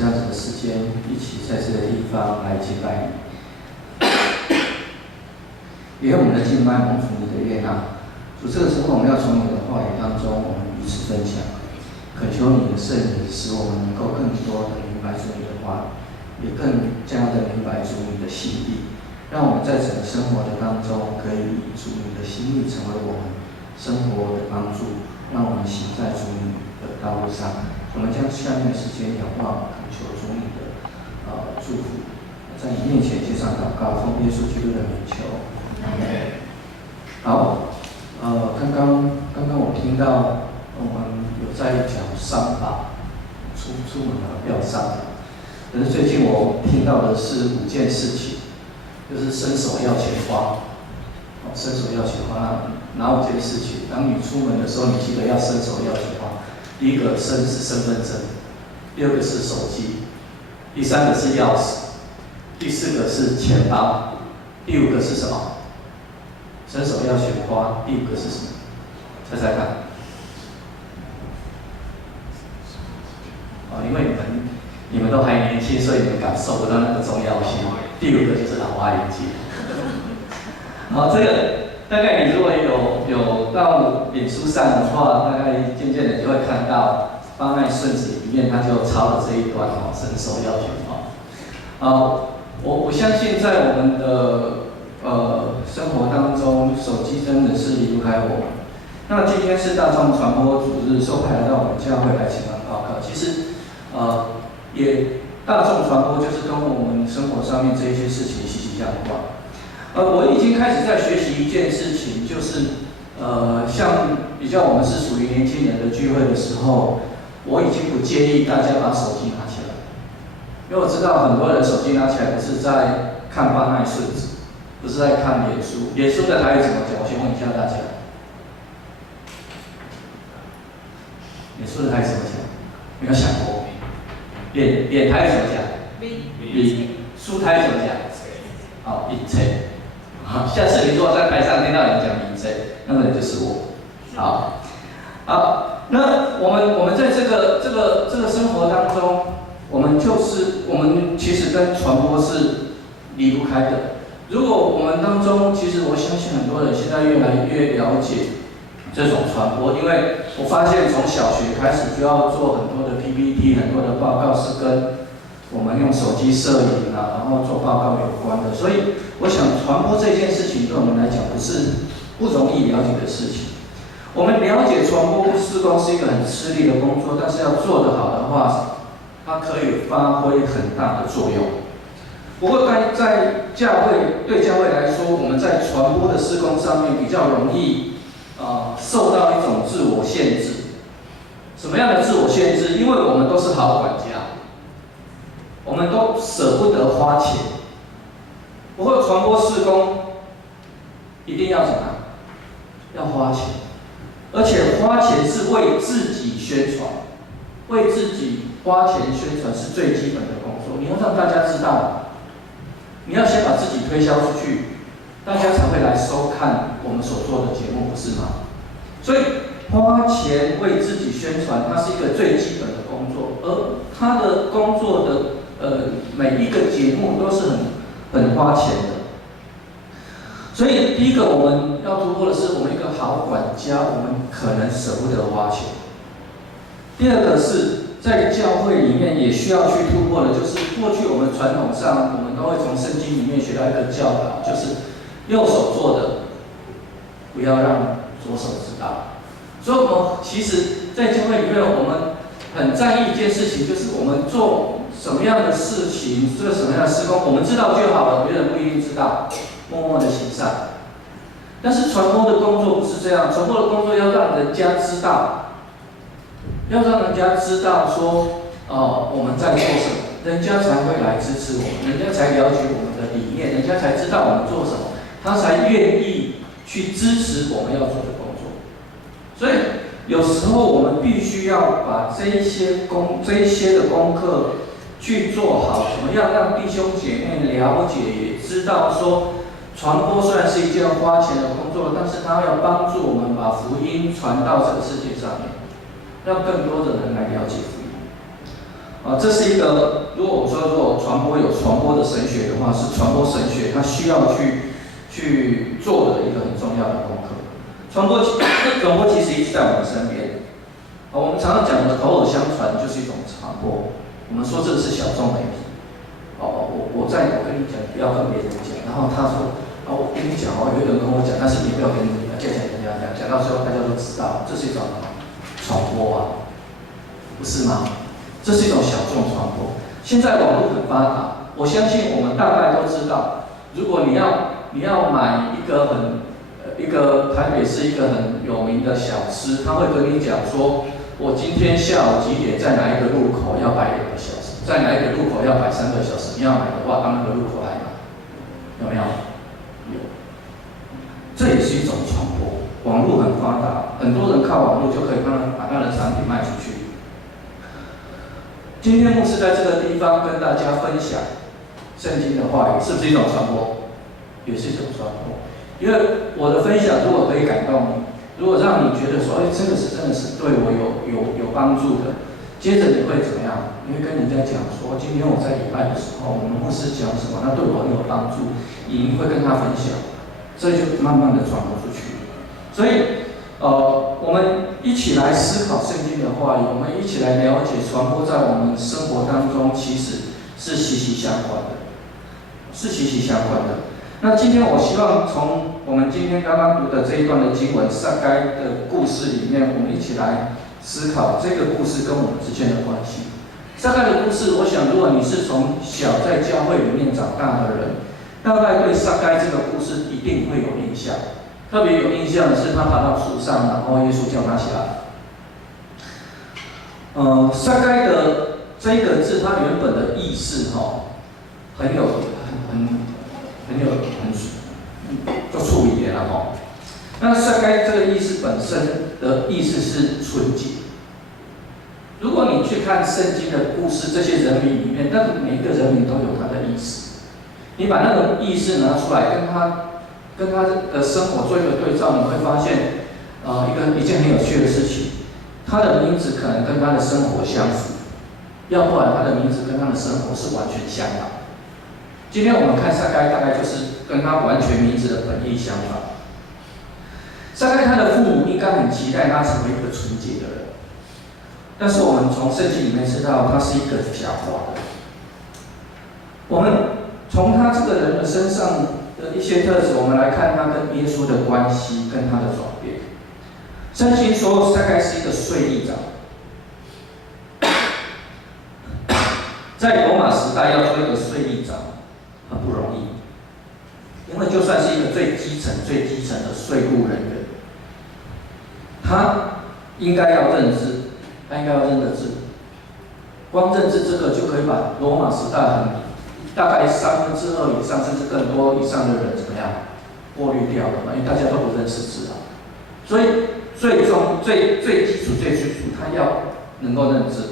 这样子的时间，一起在这个地方来敬拜你。也有我们的敬拜蒙主你的悦纳。主，这个时候我们要从你的话语当中，我们彼此分享，恳求你的圣灵，使我们能够更多的明白主你的话语，也更加的明白主你的心意，让我们在整个生活的当中，可以以主你的心意成为我们生活的帮助，让我们行在主你的道路上。我们将下面的时间仰望，恳求主你的祝福，在你面前献上祷告，奉耶稣基督的名求。好，刚刚我听到我们有在讲三宝，出门了不要三宝。可是最近我听到的是5件事情，就是伸手要钱花，伸手要钱花，哪5件事情？当你出门的时候，你记得要伸手要钱花。第一个伸是身份证，第2个是手机，第3个是钥匙，第4个是钱包，第5个是什么？伸手要钱花，第5个是什么？猜猜看。因为你们都还年轻，所以你们感受不到那个重要性。第5个就是老花眼镜。好，这个。大概你如果有到脸书上的话，大概渐渐的就会看到方爱顺子里面，他就抄了这一段伸手要钱花。我相信在我们的生活当中，手机真的是离不开我们。那今天是大众传播主日，受派来到我们教会来请安报告。其实也大众传播就是跟我们生活上面这一些事情息息相关。我已经开始在学习一件事情，就是像比较我们是属于年轻人的聚会的时候，我已经不建议大家把手机拿起来，因为我知道很多人手机拿起来不是在看方爱顺子，不是在看脸书。脸书的台语怎么讲？我先问一下大家。脸书的台语怎么讲？没有想过。脸台语怎么讲？书台语怎么讲？好，一切。好，下次你如果在台上听到人讲名字，那个人就是我。好，那我们在这个生活当中，我们其实跟传播是离不开的。如果我们当中，其实我相信很多人现在越来越了解这种传播，因为我发现从小学开始就要做很多的 PPT， 很多的报告是跟我们用手机摄影然后做报告有关的，所以我想传播这件事情对我们来讲不容易了解的事情。我们了解传播事工是一个很吃力的工作，但是要做得好的话，它可以发挥很大的作用。不过在教会来说，我们在传播的事工上面比较容易受到一种自我限制。什么样的自我限制？因为我们都是好管家。我们都舍不得花钱，不过传播事工一定要什么？要花钱，而且花钱是为自己宣传，为自己花钱宣传是最基本的工作。你要让大家知道，你要先把自己推销出去，大家才会来收看我们所做的节目，不是吗？所以花钱为自己宣传，它是一个最基本的工作，而他的工作的每一个节目都是很花钱的。所以第一个我们要突破的是，我们一个好管家，我们可能舍不得花钱。第2个是在教会里面也需要去突破的，就是过去我们传统上，我们都会从圣经里面学到一个教导，就是右手做的不要让左手知道。所以我们其实在教会里面，我们很在意一件事情，就是我们做什么样的事情，做什么样的事工，我们知道就好了，别人不一定知道，默默的行善。但是传播的工作不是这样，传播的工作要让人家知道，要让人家知道说，我们在做什么，人家才会来支持我们，人家才了解我们的理念，人家才知道我们做什么，他才愿意去支持我们要做的工作。所以有时候我们必须要把这一些的功课去做好，怎么样让弟兄姐妹了解，也知道说，传播虽然是一件花钱的工作，但是它要帮助我们把福音传到这个世界上面，让更多的人来了解福音。这是一个，如果传播有传播的神学的话，是传播神学，它需要去做的一个很重要的功课。传播其实一直在我们身边。我们常常讲的口耳相传就是一种传播。我们说这个是小众媒体。我跟你讲，不要跟别人讲。然后他说，我跟你讲有一个人跟我讲，但是你不要跟人家讲到最后大家都知道，这是一种传播啊，不是吗？这是一种小众传播。现在网络很发达，我相信我们大概都知道，如果你要买一个台北市一个很有名的小吃，他会跟你讲说，我今天下午几点在哪一个路口要摆2个小时，在哪一个路口要摆3个小时。你要买的话，到那个路口来买，有没有？有。这也是一种传播。网络很发达，很多人靠网络就可以把他的产品卖出去。今天牧师在这个地方跟大家分享圣经的话语，是不是一种传播？也是一种传播。因为我的分享如果可以感动你，如果让你觉得说，真的是对我有帮助的，接着你会怎么样？你会跟人家讲说，今天我在礼拜的时候，我们牧师讲什么，那对我很有帮助，你会跟他分享，这就慢慢的传播出去。所以，我们一起来思考圣经的话语，我们一起来了解传播在我们生活当中其实是息息相关的，是息息相关的。那今天我希望从我们今天刚刚读的这一段的经文撒该的故事里面，我们一起来思考这个故事跟我们之间的关系。撒该的故事，我想如果你是从小在教会里面长大的人，大概对撒该这个故事一定会有印象。特别有印象的是，他爬到树上，然后耶稣叫他下来。撒该的这一个字，它原本的意思很就处理的了那撒该这个意思本身的意思是纯洁。如果你去看圣经的故事，这些人名里面，那个每一个人名都有他的意思。你把那个意思拿出来，跟他的生活做一个对照，你会发现，一件很有趣的事情，他的名字可能跟他的生活相符，要不然他的名字跟他的生活是完全相反。今天我们看撒该，大概就是跟他完全名字的本意相反。撒该他的父母应该很期待他成为一个纯洁的人，但是我们从圣经里面知道，他是一个狡猾的人。我们从他这个人的身上的一些特质，我们来看他跟耶稣的关系，跟他的转变。圣经说，撒该是一个税吏长，在罗马时代要做一个税吏长很不容易，因为就算是一个最基层的税务人员，他应该要认字，他应该要认得字。光认字这个就可以把罗马时代大概2/3以上，甚至更多以上的人怎么样过滤掉了嘛？因为大家都不认识字啊，所以最基础，他要能够认字。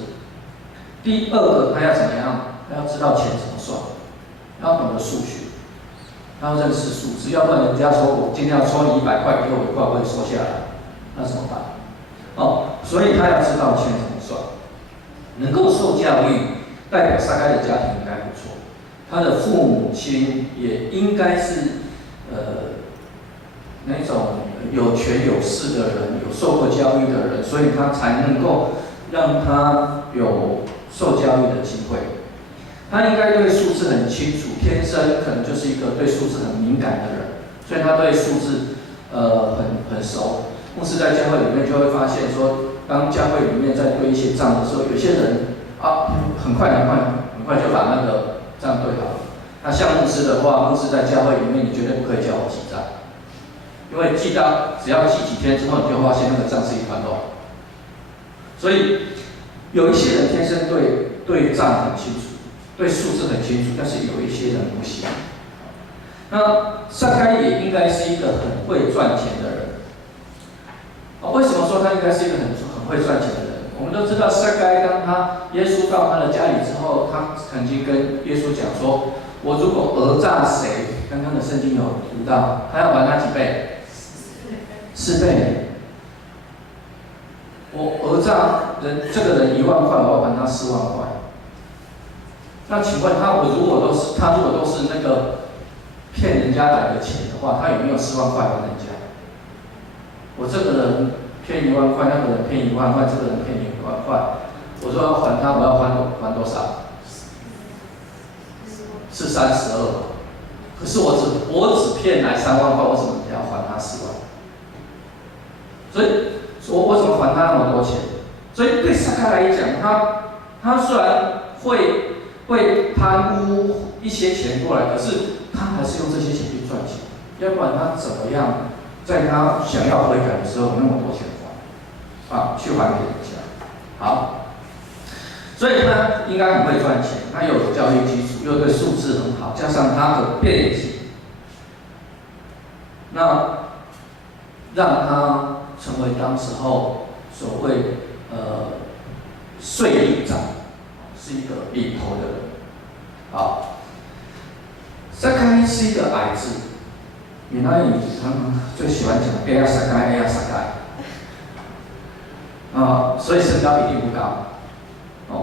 第二个，他要怎么样？他要知道钱怎么算，他要懂得数学，他要认识数字，要不然人家说我今天要抽你100块，给我1块，我会收下来，那怎么办？所以他要知道钱怎么算，能够受教育，代表撒该的家庭应该不错。他的父母亲也应该是那种有权有势的人，有受过教育的人，所以他才能够让他有受教育的机会。他应该对数字很清楚，天生可能就是一个对数字很敏感的人，所以他对数字很熟。牧师在教会里面就会发现说，当教会里面在对一些账的时候，有些人很快就把那个账对好了。那像牧师的话，牧师在教会里面，你绝对不可以叫我记账，因为只要记几天之后，你就发现那个账是一团乱。所以有一些人天生对账很清楚，对数字很清楚，但是有一些人不行。那撒该也应该是一个很会赚钱的人。为什么说他应该是一个很会赚钱的人？我们都知道撒该当耶稣到他的家里之后，他曾经跟耶稣讲说，我如果讹诈谁，刚刚的圣经有读到，他要还他几倍？4倍。我讹诈这个人1万块，我要还他4万块。那请问他如果都是那个骗人家来的钱的话，他有没有4万块还人家？我这个人骗1万块，那个人骗1万块，这个人骗1万块，我说要还他，我要还多少？是32。可是我只骗来3万块，我怎么要还他4万？所以我怎么还他那么多钱？所以对萨该来讲，他虽然会贪污一些钱过来，可是他还是用这些钱去赚钱，要不然他怎么样在他想要悔改的时候有那么多钱还去还给人家？好，所以他应该很会赚钱，他有教育基础，又对数字很好，加上他的背景，那让他成为当时候所谓税吏长，是一个领头的人。好，撒该是一个矮子，闽南语他们最喜欢讲“哎呀撒该，哎呀撒该”，所以身高一定不高。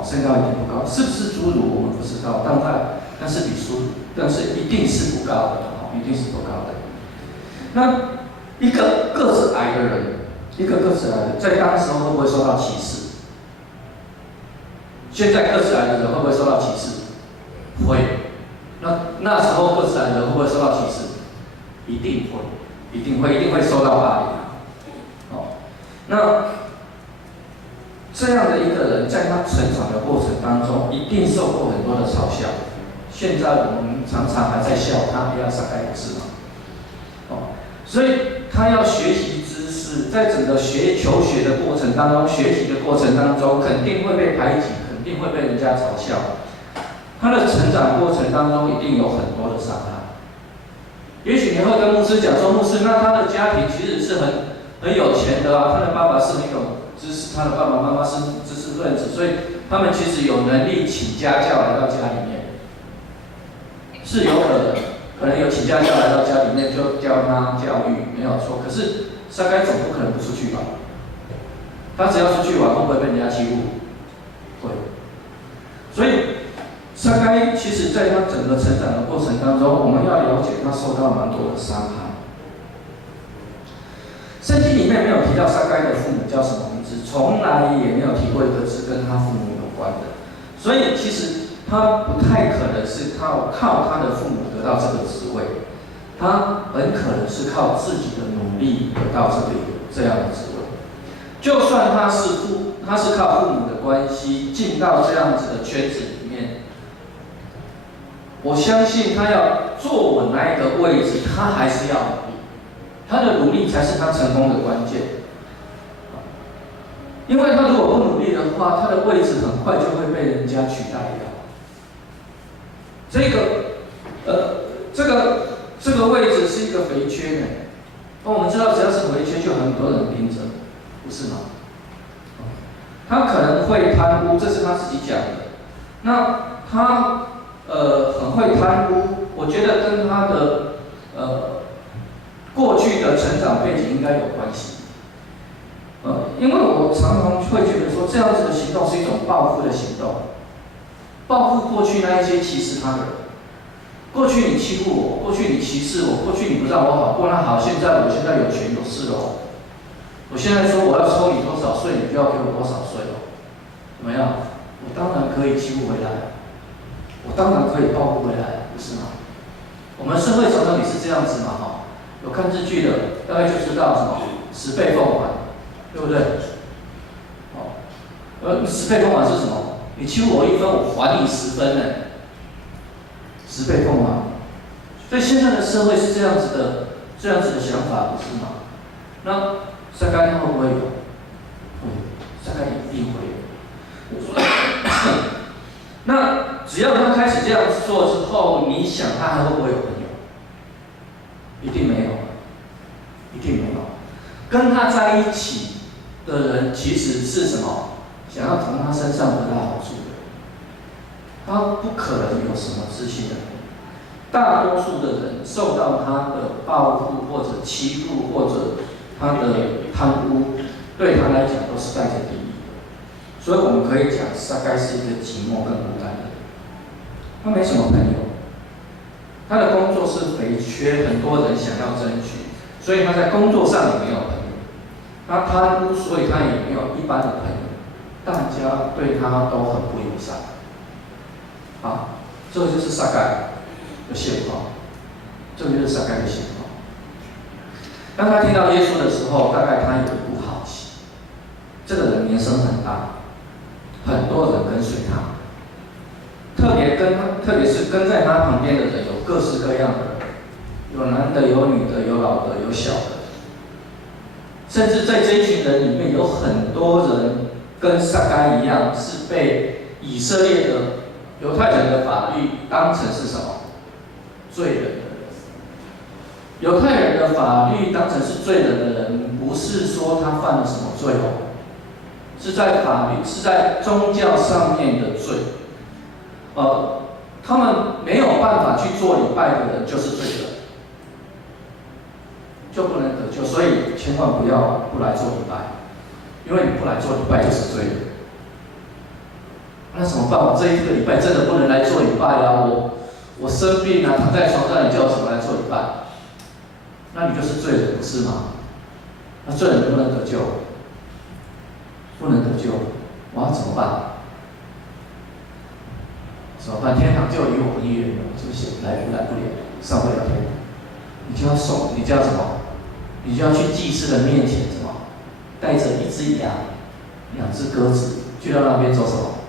身高一定不高，是不是侏儒我们不知道，但是一定是不高的，一定是不高的。那一个个子矮的人，在当时候会不会受到歧视？现在个子矮的人会不会受到歧视？会。那时候个子矮的人会不会受到歧视？一定会受到霸凌。那这样的一个人，在他成长的过程当中，一定受过很多的嘲笑。现在我们常常还在笑他，不要撒该，不是吗？所以他要学习知识，在整个求学的过程当中，学习的过程当中，肯定会被排挤，肯定会被人家嘲笑。他的成长过程当中，一定有很多的伤害。也许你会跟牧师讲说，牧师，那他的家庭其实是很有钱的啊，他的爸爸是很有知识，他的爸爸妈妈是知识分子，所以他们其实有能力请家教来到家里面，是有可能有请家教来到家里面就教他教育，没有错。可是撒该总不可能不出去吧？他只要出去玩，会不会被人家欺负？会。所以撒该其实在他整个成长的过程当中，我们要了解他受到蛮多的伤害。圣经里面没有提到撒该的父母叫什么名字，从来也没有提过一个字跟他父母有关的，所以其实他不太可能是靠他的父母得到这个职位，他很可能是靠自己的努力得到这样的职位。就算他是靠父母的关系进到这样子的圈子里面，我相信他要坐稳那一个位置，他还是要努力。他的努力才是他成功的关键，因为他如果不努力的话，他的位置很快就会被人家取代掉。这个位置是一个肥缺呢。我们知道，只要是肥缺，就很多人盯着，不是吗？他可能会贪污，这是他自己讲的。那他很会贪污，我觉得跟他的过去的成长背景应该有关系。因为我常常会觉得说，这样子的行动是一种报复的行动，报复过去那一些歧视他的人。过去你欺负我，过去你歧视我，过去你不让我好过，那好，我现在有权有势了。我现在说我要抽你多少税，你就要给我多少税了，怎么样？我当然可以欺负回来，我当然可以报复回来，不是吗？我们社会常常也是这样子嘛，有看日剧的，大概就知道什么10倍奉还，对不对？10倍奉还是什么？你欺负我1分，我还你10分呢，10倍奉还。所以现在的社会是这样子的想法，不是吗？那撒该他会不会有？撒该一定会有。那只要他开始这样做之后，你想他还会不会有朋友？一定没有，一定没有。跟他在一起的人其实是什么？想要从他身上得到好处的，他不可能有什么知心的朋友。大多数的人受到他的报复或者欺负或者他的贪污，对他来讲都是带着敌意的。所以我们可以讲，撒该是一个寂寞跟孤单的人。他没什么朋友，他的工作是肥缺，很多人想要争取，所以他在工作上也没有朋友。他贪污，所以他也没有一般的朋友，大家对他都很不友善。啊，这个就是撒该的现况，这个就是撒该的现况。当他听到耶稣的时候，大概他有一股好奇，这个人名声很大，很多人跟随他。特别是跟在他旁边的人有各式各样的人，有男的，有女的，有老的，有小的，甚至在这一群人里面有很多人跟撒该一样，是被以色列的犹太人的法律当成是什么罪人的人。犹太人的法律当成是罪人的人，不是说他犯了什么罪哦，是在宗教上面的罪。他们没有办法去做礼拜的人就是罪人，就不能得救。所以千万不要不来做礼拜，因为你不来做礼拜就是罪人。那怎么办？我这一个礼拜真的不能来做礼拜啊！我生病啊，躺在床上，你叫我怎么来做礼拜？那你就是罪人，不是吗？那罪人能不能得救？不能得救，我要怎么办？怎么办？天堂就离我很远了，是不是？来不了，上不了天堂。你就要什么？你就要去祭司的面前什么？带着一只羊、2只鸽子，去到那边做什么？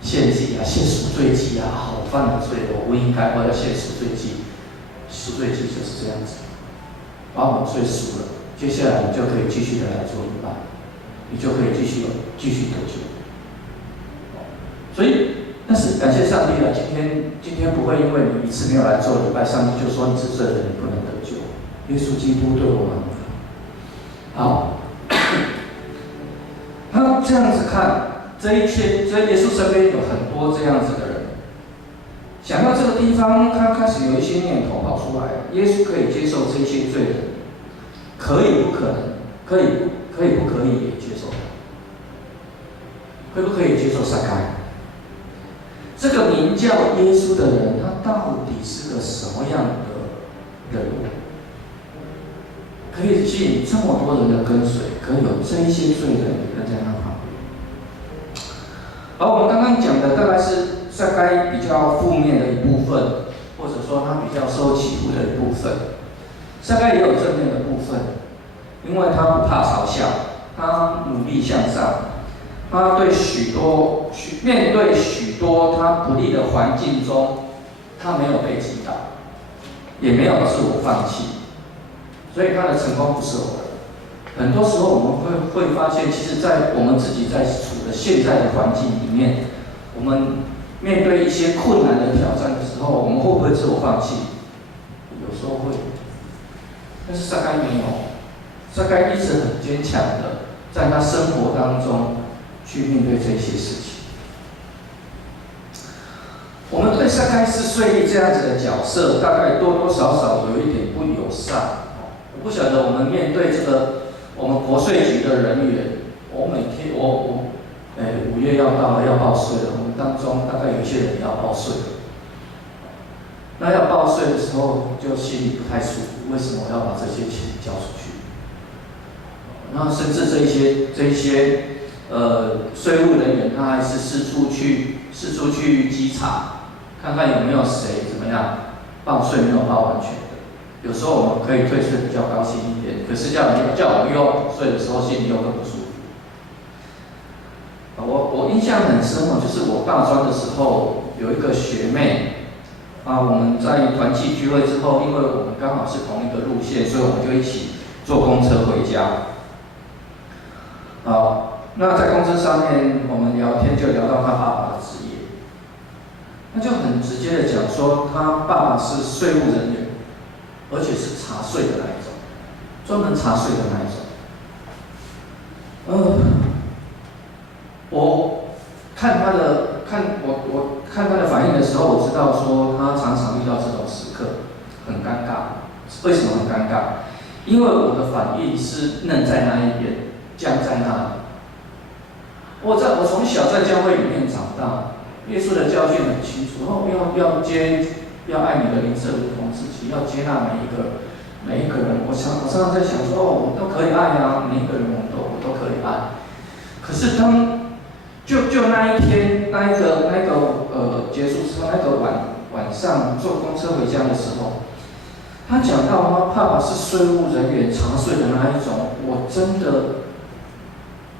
献祭啊，献赎罪祭啊！我犯了罪，我不应该，我要献赎罪祭。赎罪祭就是这样子，把我们罪赎了，接下来你就可以继续的来做礼拜，你就可以继续得救。所以，但是感谢上帝了，今天不会因为你一次没有来做礼拜，上帝就说你是罪人，你不能得救。耶稣基督对我们好，他这样子看，这耶稣身边有很多这样子的人。想到这个地方，他开始有一些念头跑出来：耶稣可以接受这些罪人，可以不可能？可以不可以也接受？可不可以接受撒该？这个名叫耶稣的人，他到底是个什么样的人物？可以吸引这么多人的跟随，可以有这一些罪人也跟在他旁边。而我们刚刚讲的大概是撒该比较负面的一部分，或者说他比较受欺负的一部分。撒该也有正面的部分，因为他不怕嘲笑，他努力向上，他面对许多他不利的环境中，他没有被击倒，也没有自我放弃，所以他的成功不是偶然。很多时候我们会发现，其实，在我们自己在处的现在的环境里面，我们面对一些困难的挑战的时候，我们会不会自我放弃？有时候会，但是撒该没有，撒该一直很坚强的在他生活当中去面对这些事情。我们对撒该是税吏这样子的角色，大概多多少少有一点不友善。我不晓得我们面对这个我们国税局的人员，我每天5月要到了，要报税了。我们当中大概有一些人也要报税了。那要报税的时候，就心里不太舒服。为什么要把这些钱交出去？那甚至这一些税务人员，他还是四处去稽查，看看有没有谁怎么样报税没有报完全的。有时候我们可以退税比较高兴一点，可是叫我们又要补税的时候，心里又更不舒服。我印象很深哦，就是我大专的时候有一个学妹啊，我们在团契聚会之后，因为我们刚好是同一个路线，所以我们就一起坐公车回家。好，那在公车上面我们聊天就聊到他爸爸的职业，他就很直接的讲说，他爸爸是税务人员，而且是查税的那一种，专门查税的那一种。我看他的反应的时候，我知道说他常常遇到这种时刻，很尴尬。为什么很尴尬？因为我的反应是愣在那一边，僵在那里。我从小在教会里面长大，耶稣的教训很清楚，要爱你的邻舍如同自己，要接纳每一个人。我常常在想说，我都可以爱啊，每一个人我都可以爱。可是就那一天，那个结束之后，那个晚上坐公车回家的时候，他讲到他爸爸是税务人员查税的那一种，我真的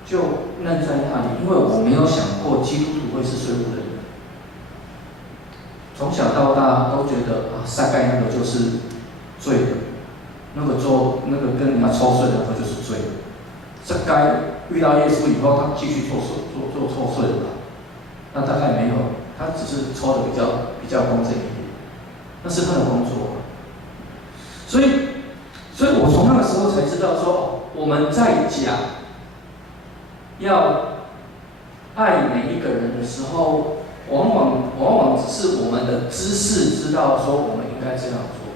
就愣在那里，因为我没有想过基督徒会是税务人员。从小到大都觉得撒该那个就是罪的，那个跟人家抽税的那个就是罪的。撒该遇到耶稣以后，他继续做错税了吧？那大概没有，他只是抽的比较公正一点，那是他的工作。所以我从那个时候才知道说，我们在讲要爱每一个人的时候，往往只是我们的知识知道说我们应该这样做，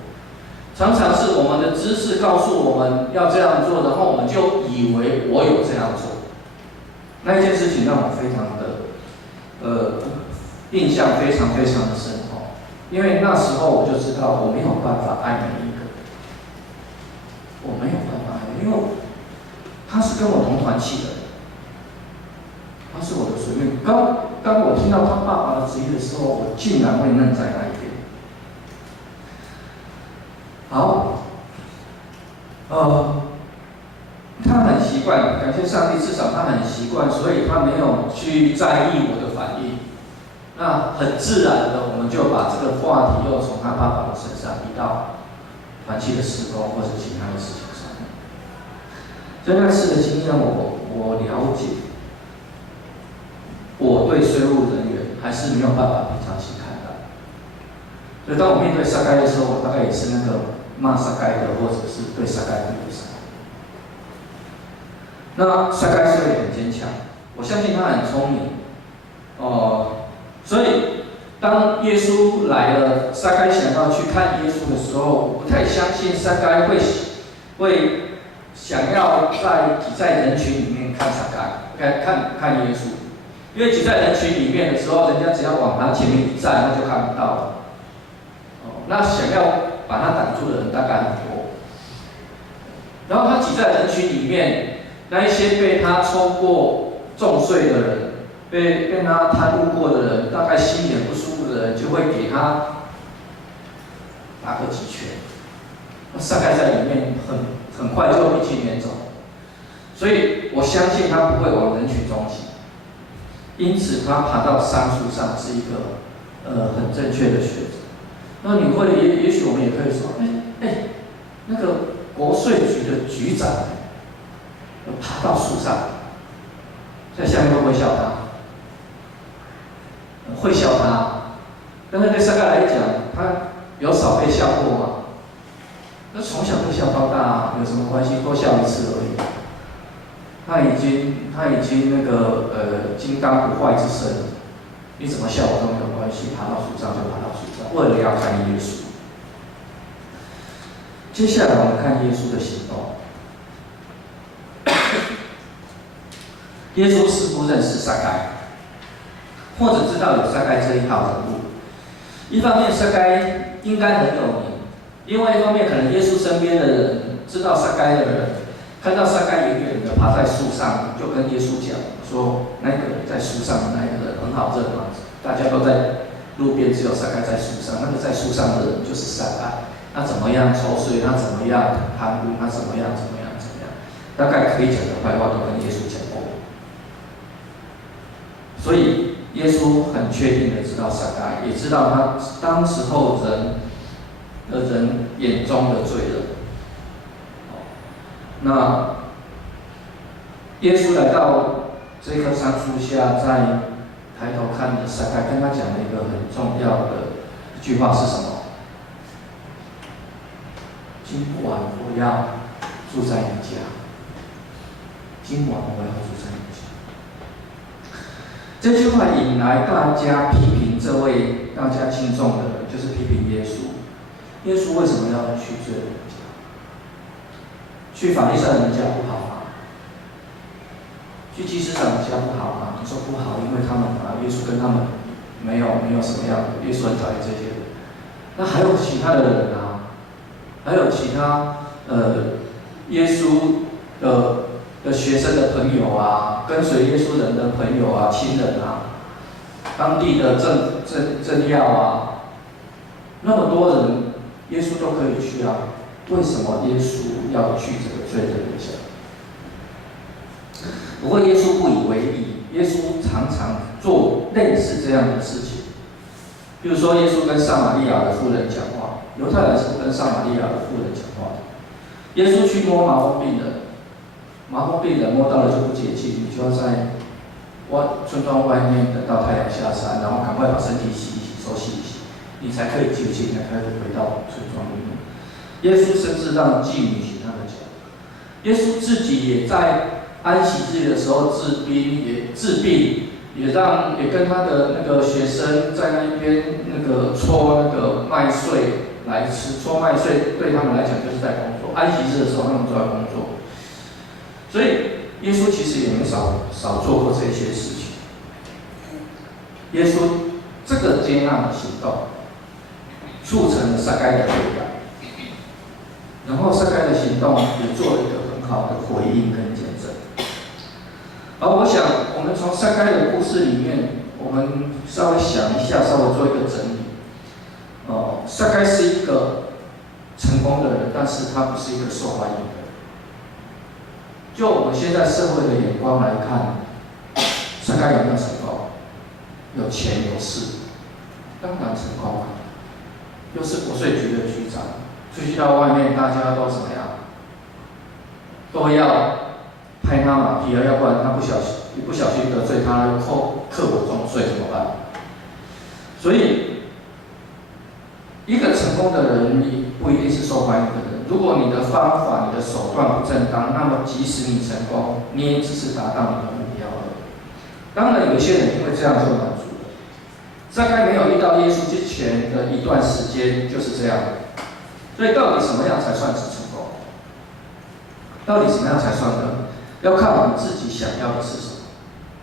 常常是我们的知识告诉我们要这样做，然后我们就以为我有这样做。那一件事情让我非常的印象非常的深刻，因为那时候我就知道我没有办法爱每一个人，我没有办法爱，因为他是跟我同团契的人，他是我的随命。当我听到他爸爸的旨意的时候，我竟然会愣在那一边。好，他很习惯，感谢上帝，至少他很习惯，所以他没有去在意我的反应。那很自然的，我们就把这个话题又从他爸爸的身上移到团契的事工或者其他的事情上面。所以那次的经验，我了解，我对税务人员还是没有办法平常心看待。所以当我面对撒该的时候，我大概也是那个骂撒该的，或者是对撒该不友善。那撒该虽然很坚强，我相信他很聪明，所以当耶稣来了，撒该想要去看耶稣的时候，我不太相信撒该会想要挤在人群里面看撒该，看耶稣，因为挤在人群里面的时候，人家只要往他前面一站，他就看不到了。那想要把他挡住的人大概很多，然后他挤在人群里面。那一些被他抽过重税的人，被他贪污过的人，大概心里很不舒服的人，就会给他打个几拳。撒该在里面很快就一起远走，所以我相信他不会往人群中挤。因此，他爬到桑树上是一个很正确的选择。那你会也许我们也可以说，那个国税局的局长。爬到树上，在下面会不会笑他？会笑他，但是对撒该来讲，他有少被笑过吗？那从小被笑到大，有什么关系？多笑一次而已。他已经那个金刚不坏之身，你怎么笑我都没有关系。爬到树上就爬到树上，为了要看耶稣。接下来我们看耶稣的行动。耶稣似乎认识撒该，或者知道有撒该这一号人物。一方面，撒该应该很有名；另外一方面，可能耶稣身边的人知道撒该的人，看到撒该远远的爬在树上，就跟耶稣讲说：“那个在树上的那个人很好认嘛，大家都在路边，只有撒该在树上。那个在树上的人就是撒该。他怎么样抽税？他怎么样贪污？他怎么样？大概可以讲的坏话都跟耶稣讲过。所以耶稣很确定的知道撒该，也知道他当时候人眼中的罪人。那耶稣来到这棵桑树下，在抬头看着撒该，跟他讲了一个很重要的一句话是什么？今晚我要住在你家。今晚我要住在你家。这句话引来大家批评这位大家敬重的人，就是批评耶稣。耶稣为什么要去罪人家？去法利赛人家不好吗？去祭司长家不好吗？你说不好，因为他们耶稣跟他们没有什么样的，耶稣很讨厌这些人。那还有其他的人啊，还有其他耶稣的学生的朋友啊，跟随耶稣人的朋友啊、亲人啊，当地的政要啊，那么多人，耶稣都可以去啊，为什么耶稣要去这个罪人的家？不过耶稣不以为意，耶稣常常做类似这样的事情。比如说，耶稣跟撒玛利亚的妇人讲话，犹太人是不跟撒玛利亚的妇人讲话的。耶稣去摸麻风病人，麻风病人摸到了就不解气，你就要在村庄外面等到太阳下山，然后赶快把身体洗一洗，手洗一洗，你才可以解气，才可以回到村庄里面。耶稣甚至让妓女洗他的脚。耶稣自己也在安息日的时候治病，也跟他的那个学生在那边那个搓那个麦穗来吃，搓麦穗对他们来讲就是在工作。安息日的时候他们都在工作，所以耶稣其实也没少做过这些事情。耶稣这个接纳的行动，促成了撒该的悔改，然后撒该的行动也做了一个很好的回应跟见证。而我想，我们从撒该的故事里面，我们稍微想一下，稍微做一个整理。撒该是一个成功的人，但是他不是一个受欢迎的人。就我们现在社会的眼光来看，撒该有没有成功？有钱有势，当然成功了。又是国税局的局长，出去到外面，大家都怎么样？都要拍他马屁了，要不然他一不小心得罪他，又课我重税怎么办？所以，一个成功的人，你不一定是受欢迎的人。如果你的方法、你的手段不正当，那么即使你成功，你也只是达到你的目标了。当然，有一些人因为这样就满足了。撒该没有遇到耶稣之前的一段时间就是这样。所以，到底什么样才算是成功？到底什么样才算呢？要看我们自己想要的是什么。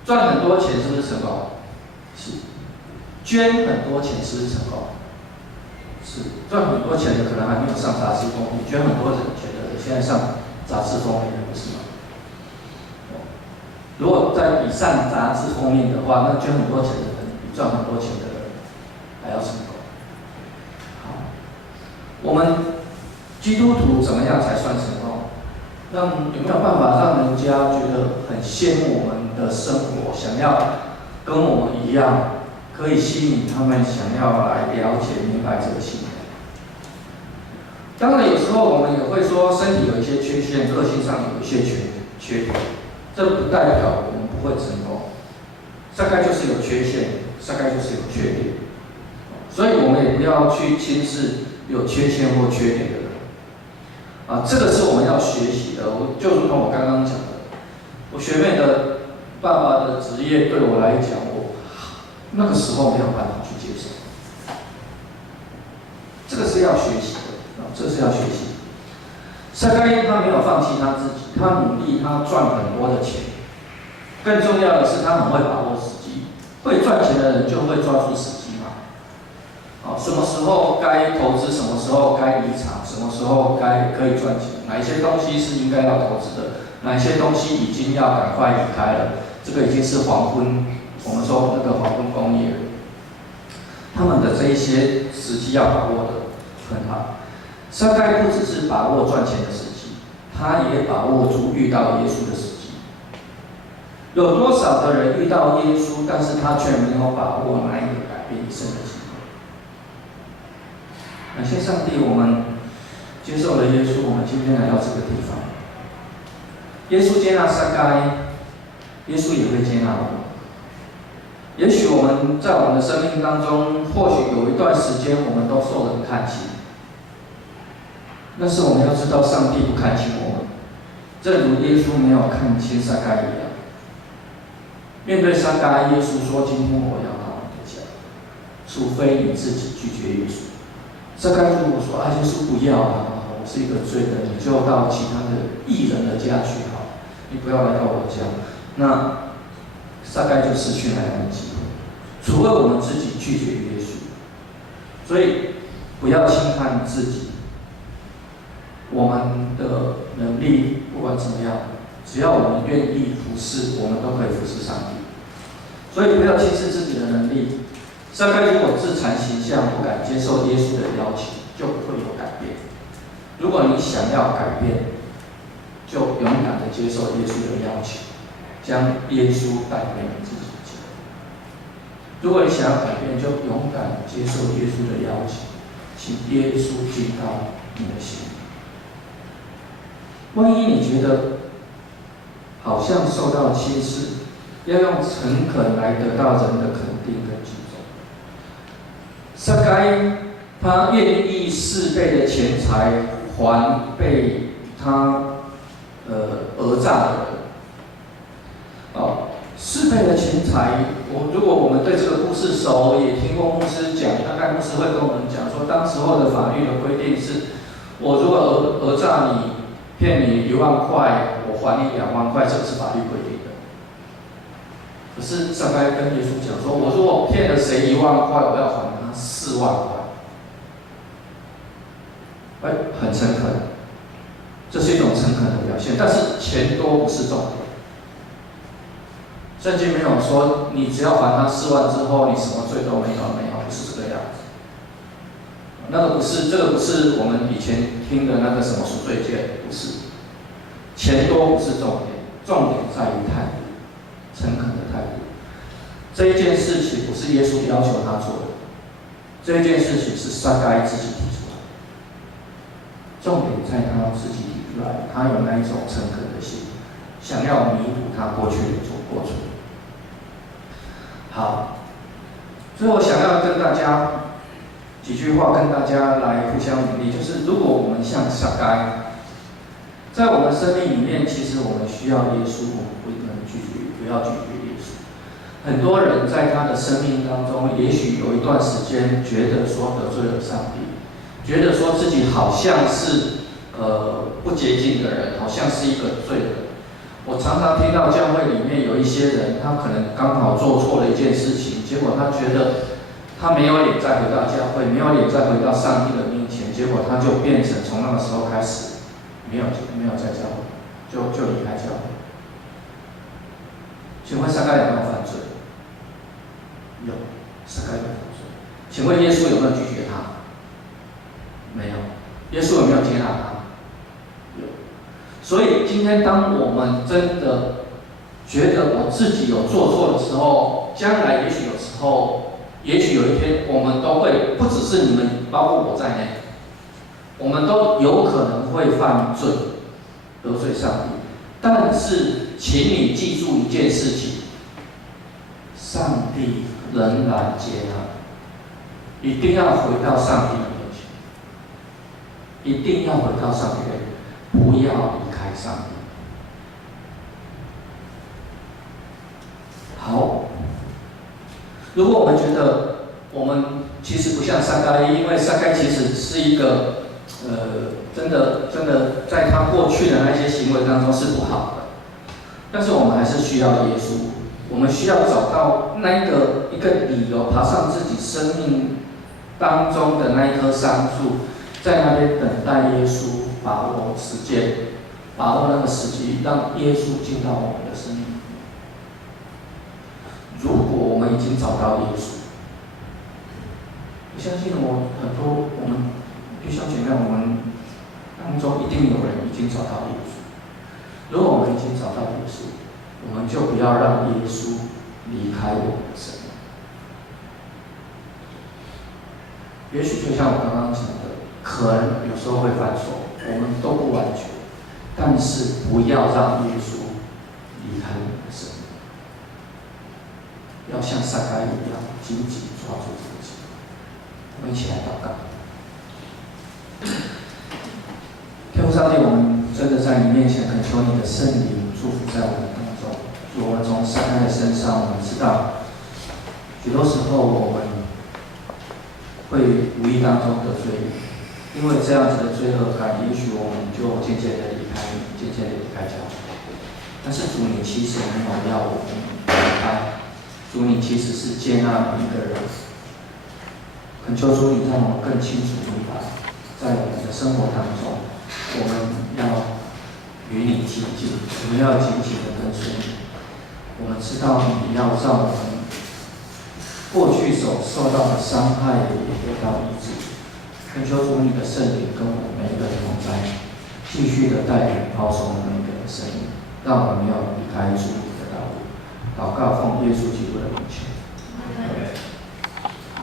赚很多钱是不是成功？是。捐很多钱是不是成功？是。赚很多钱的可能还没有上杂志封面，捐很多钱的人现在上杂志封面了，不是吗？如果在比上杂志封面的话，那捐很多钱的人比赚很多钱的人还要成功。好，我们基督徒怎么样才算成功？有没有办法让人家觉得很羡慕我们的生活，想要跟我们一样，可以吸引他们想要来了解明白这个信仰？当然，有时候我们也会说身体有一些缺陷，个性上有一些缺点，这不代表我们不会成功。撒该就是有缺陷，撒该就是有缺点，所以我们也不要去轻视有缺陷或缺点的人。这个是我们要学习的。就如同我刚刚讲的，我学妹的爸爸的职业对我来讲，我那个时候没有办法去接受。这个是要学习的，这是要学习。撒该他没有放弃他自己，他努力，他赚很多的钱。更重要的是，他很会把握时机。会赚钱的人就会抓住时机嘛。什么时候该投资，什么时候该离场，什么时候可以赚钱，哪一些东西是应该要投资的，哪一些东西已经要赶快离开了，这个已经是黄昏，我们说那个黄昏工业，他们的这一些时机要把握的很好。撒该不只是把握赚钱的时机，他也把握住遇到耶稣的时机。有多少的人遇到耶稣，但是他却没有把握那一个改变一生的机会？感谢上帝，我们接受了耶稣，我们今天来到这个地方。耶稣接纳撒该，耶稣也会接纳我们。也许我们在我们的生命当中，或许有一段时间我们都受人看轻，但是我们要知道，上帝不看轻我们，正如耶稣没有看轻撒该一样。面对撒该，耶稣说：“今天我要到你的家，除非你自己拒绝耶稣。”撒该如果说：“耶稣不要啊，我是一个罪人，你就到其他的义人的家去好，你不要来到我家。”那撒该就失去那样的机会。除非我们自己拒绝耶稣。所以不要轻看自己，我们的能力不管怎么样，只要我们愿意服侍，我们都可以服侍上帝。所以不要轻视自己的能力。撒该如果自惭形象，不敢接受耶稣的邀请，就不会有改变。如果你想要改变，就勇敢地接受耶稣的邀请，将耶稣带回你自己家。如果你想要改变，就勇敢接受耶稣的邀请，请耶稣进到你的心里。万一你觉得好像受到轻视，要用诚恳来得到人的肯定跟敬重。撒该他愿意4倍的钱财还被他讹诈的人。4倍的钱财，如果我们对这个故事熟，也听过牧师讲，大概牧师会跟我们讲说，当时候的法律的规定是，我如果讹诈你，骗你1万块，我还你2万块，这个是法律规定的。可是撒该跟耶稣讲说，我如果骗了谁1万块，我要还他4万块。很诚恳，这是一种诚恳的表现。但是钱多不是重点。圣经没有说你只要还他4万之后，你什么罪都没有，不是这个样子。这个不是我们以前听的那个什么赎罪券，不是。钱多不是重点，重点在于态度，诚恳的态度。这一件事情不是耶稣要求他做的，这一件事情是撒该自己提出来的。重点在他自己提出来，他有那一种诚恳的心，想要弥补他过去的过错。好，最后想要跟大家几句话，跟大家来互相勉励，就是如果我们像撒该，在我们生命里面，其实我们需要耶稣，我们不能不要拒绝耶稣。很多人在他的生命当中，也许有一段时间觉得说得罪了上帝，觉得说自己好像是不洁净的人，好像是一个罪人。我常常听到教会里面有一些人，他可能刚好做错了一件事情，结果他觉得他没有脸再回到教会，没有脸再回到上帝的面前，结果他就变成从那个时候开始没有在教会，就离开教会。请问撒该有没有犯罪？有，撒该有犯罪。请问耶稣有没有拒绝他？没有。耶稣有没有接纳他？有。所以今天当我们真的觉得我自己有做错的时候，将来也许有一天我们都会，不只是你们，包括我在内，我们都有可能会犯罪，得罪上帝。但是请你记住一件事情，上帝仍然接纳，一定要回到上帝的面前，一定要回到上帝的面前，不要离开上帝。好，如果我们觉得我们其实不像撒该，因为撒该其实是一个真的在他过去的那些行为当中是不好的，但是我们还是需要耶稣，我们需要找到一个理由，爬上自己生命当中的那一棵桑树，在那边等待耶稣，把握时间，把握那个时机，让耶稣进到我们的生命。如果我们已经找到耶稣，我相信很多我们弟兄姐妹，我们当中一定有人已经找到耶稣。如果我们已经找到耶稣，我们就不要让耶稣离开我们的生命。也许就像我刚刚讲的，可能有时候会犯错，我们都不完全，但是不要让耶稣离开我们的生命。要像撒该一样紧紧抓住这个机会。我们一起来祷告。天父上帝，我们真的在你面前恳求你的圣灵祝福在我们当中。我们从撒该的身上，我们知道，许多时候我们会无意当中得罪你，因为这样子的罪恶感，也许我们就渐渐的离开你，渐渐的离开教会。但是主，你其实没有要我们离开。主，主你其实是接纳每一个人。恳求主你让我们更清楚明白，在我们的生活当中，我们要与你亲近，我们要紧紧的跟随你。我们知道你要让我们过去所受到的伤害也得到医治。恳求主你的圣灵跟我们每一个人同在，继续的带领保守我们每一个人的生命，让我们要离开主你的道路。祷告奉耶稣基督的名求。